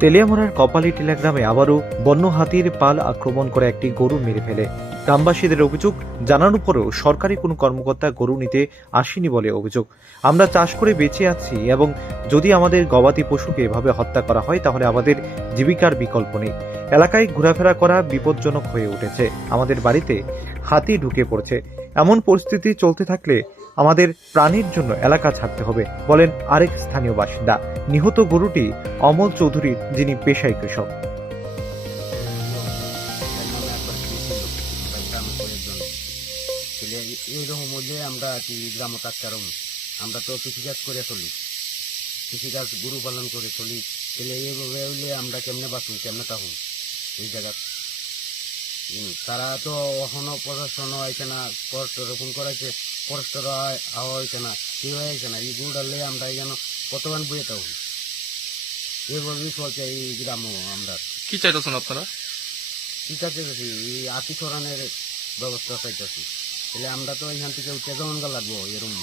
তেলিয়ামুড়ার কপালীটিলা গ্রামে আবারও বন্য হাতির পাল আক্রমণ করে একটি গরু মেরে ফেলে। গ্রামবাসীদের অভিযোগ, জানানোর পরেও সরকারি কোনো কর্মকর্তা গরু নিতে আসেনি বলে অভিযোগ। আমরা চাষ করে বেঁচে আছি এবং যদি আমাদের গবাদি পশুকে এভাবে হত্যা করা হয় তাহলে আমাদের জীবিকার বিকল্প নেই। এলাকায় ঘোরাফেরা করা বিপজ্জনক হয়ে উঠেছে। আমাদের বাড়িতে হাতি ঢুকে পড়ছে। এমন পরিস্থিতি চলতে থাকলে আমাদের প্রাণীর জন্য এলাকা ছাড়তে হবে, বলেন আরেক স্থানীয় বাসিন্দা। নিহত গরুটি অমল চৌধুরী, যিনি পেশায় কৃষক। এইরকম হলে আমরা কি গ্রাম কাজ আমরা তো কৃষিকাজ করে চলি, কৃষিকাজ গরু পালন করে চলি। তাহলে এইভাবে হইলে আমরা কেমনে বাঁচুন, কেমনে থাকুন এই জায়গা? তারা তো এখনো প্রশাসন হয়েছে না, ফরেস্ট রোপণ করাইছে, ফরেস্টর হাওয়া হয়েছে না, কি হয়েছে না। এই গরু ডালে আমরা যেন কতক্ষণ বয়ে থাকুন, এইভাবেই চলছে এই গ্রাম। আমরা কি চাইতেছেন আপনারা? কি চাইতেছি, এই আতি সরানের ব্যবস্থা চাইতেছি। তাহলে আমরা তো এখান থেকে উঠে যেমন লাগবো এরকম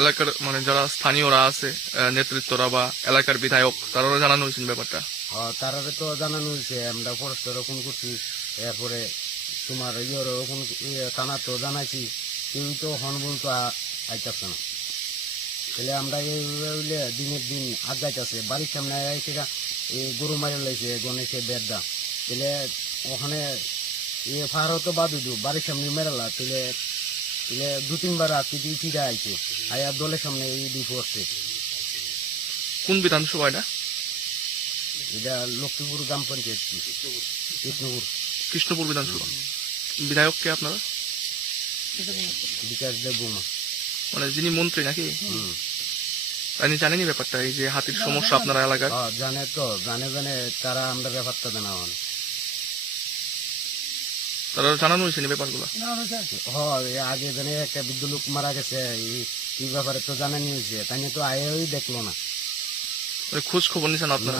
এলাকার মানে যারা স্থানীয়রা আছে, নেতৃত্বরা বা এলাকার বিধায়ক, তারাও জানানো হয়েছেন ব্যাপারটা? তারারে তো জানানো হয়েছে, আমরা ফরেস্ট রোপণ করছি, এরপরে তোমার ইয়ে রোপণ থানা তো জানাইছি, কেউ তো হন বলতো আইতাছে না। তাহলে আমরা এইভাবে দিনের দিন আগাইতেছে। বাড়ির সামনে সেটা গরু মারি লাইছে গণেশে বেড়া, তাহলে ওখানে ফারও তো বাদ দিল, বাড়ির সামনে মেরালা। তাহলে দু তিনবার রাত্রি ফিরে আইছে, আয়া দলের সামনে এই দুই পড়ছে। কোন বিধানসভা এটা? এটা লক্ষ্মীপুর গ্রাম পঞ্চায়েত, কৃষ্ণপুর বিধানসভা। বিধায়ক কে আপনারা? বিকাশ দেববর্মা, মানে যিনি মন্ত্রী নাকি? আপনি জানেনি ব্যাপারটা, এই যে হাতির সমস্যা আপনারা এলাকায়? জানে তো, জানে তারা আমরা ব্যাপারটা জানা হন। তারা জানানো হয়েছে ব্যাপারগুলো? আগে জানে একটা বৃদ্ধ লোক মারা গেছে, এই ব্যাপারে তো জানানি হয়েছে, তাই তো আয়েই দেখলো না। খোঁজ খবর নিচ্ছেন আপনারা?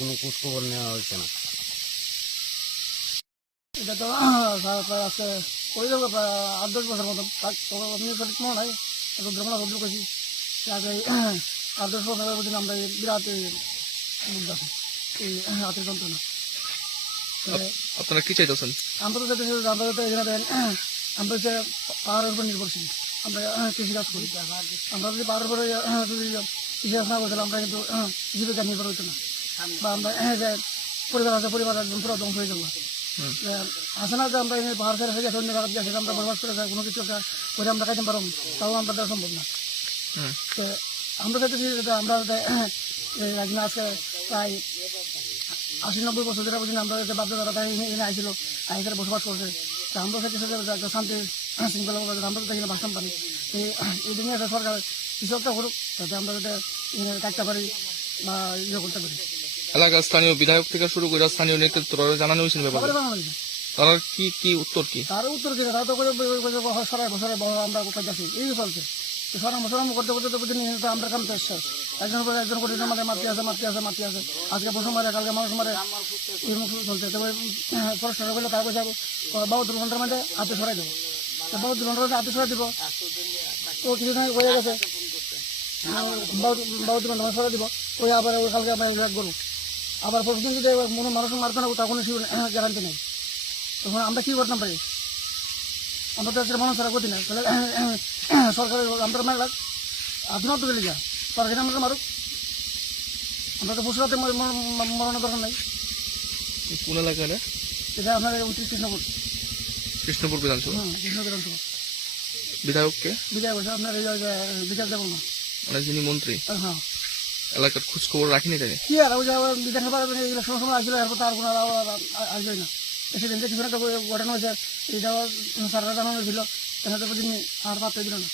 কোনো খোঁজ খবর নেওয়া হয়েছে না। এটা তো আছে ওই 8-10 বছর মতন সঠিক মনে নাই, রোদ্র করছি আগে 8-10 বছর আমরা বিরাট এই হাতের যন্ত্রণা। আপনারা কি চাইতেছেন? আমরা তো চাইতেছি আমরা যাতে এখানে আমরা হচ্ছে পাহাড়ের উপর নির্ভরশীল, আমরা কৃষিকাজ করি। আমরা যদি পাহাড়ের উপরে যদি কৃষিকাজ না করতাম আমরা কিন্তু জীবিকা নির্ভর হইতো না, বা আমরা যে পরিবার আছে পরিবার একদম পুরো ধ্বংস হয়ে যাবো। আসে না যে আমরা পাহাড় ছেড়ে হয়ে গেছে অন্য জায়গায় গেছে, আমরা বসবাস করে কোনো কিছু একটা করে আমরা খাইতে পারবো, তাও আমরা দেওয়া সম্ভব না। তো আমরা চাইতেছি আমরা একদিন আজকে প্রায় 80-90 বছর ধরে বুঝি আমরা বাধ্যতা এখানে আইছিল, এখানে বসবাস করছে। তা আমরা চাইতেছি একটা শান্তি শৃঙ্খলা আমরা তো এখানে বাঁচতাম পারি। এই দিনে একটা সরকার কিছু একটা করুক, যাতে আমরা যাতে এখানে থাকতে পারি বা ইয়ে করতে পারি। এলাকার স্থানীয় বিধায়ক থেকে শুরু করে স্থানীয় নেতৃত্বরা জানানো হয়েছে ব্যাপারে? তারা কি উত্তর কি? তার উত্তর কি, তারা তো সরাই বছরে আমরা কোথায় যাচ্ছি এই চলছে। সরাম করতে করতে তো বুঝিনি আমরা কাম তো শেষ। একজনের পরে একজন করে আমাদের মাতি আছে। আজকে পশু মারে, কালকে মানুষ মারে, এই মুখ চলছে। তবে ফরেস্টার বলে তার পয়সা 72 ঘন্টার মধ্যে হাতে সরাই দেবো। 72 ঘন্টার মধ্যে হাতে সরাই দিব, তো কিছুদিন হয়ে গেছে 72 ঘন্টার মধ্যে সরাই দিব। ওই আবার ওই কালকে আমরা গরু আবার প্রতিদিন যদি কোনো মানুষ মারতে না তার কোনো গ্যারান্টি নেই। তখন আমরা কি করতাম পারি? আমরা তো আজকে মানুষ ছাড়া করছি না। তাহলে সরকারের আমরা মারলাম আপনার তো গেলে যা সরকারি আমরা মারুক, আমরা তো পশুরাতে মরানোর দরকার নাই। কোন এলাকা? এটা আপনার কৃষ্ণপুর বিধানসভা। কৃষ্ণপুর বিধানসভা। বিধায়ককে? বিধায়ক হচ্ছে আপনার বিকাশ দেববর্মা, মানে যিনি মন্ত্রী। হ্যাঁ। এলাকার খোঁজ খবর রাখিনি তাকে? কি আর ওই যে বিধানসভা ইলেকশনের সময় আসলে এরপর তার কোনো আসবেই না। সেদিন কিছু একটা ঘটনা হয়েছে, এইটাও সারা জানানো ছিল, আর পাত্র দিল না।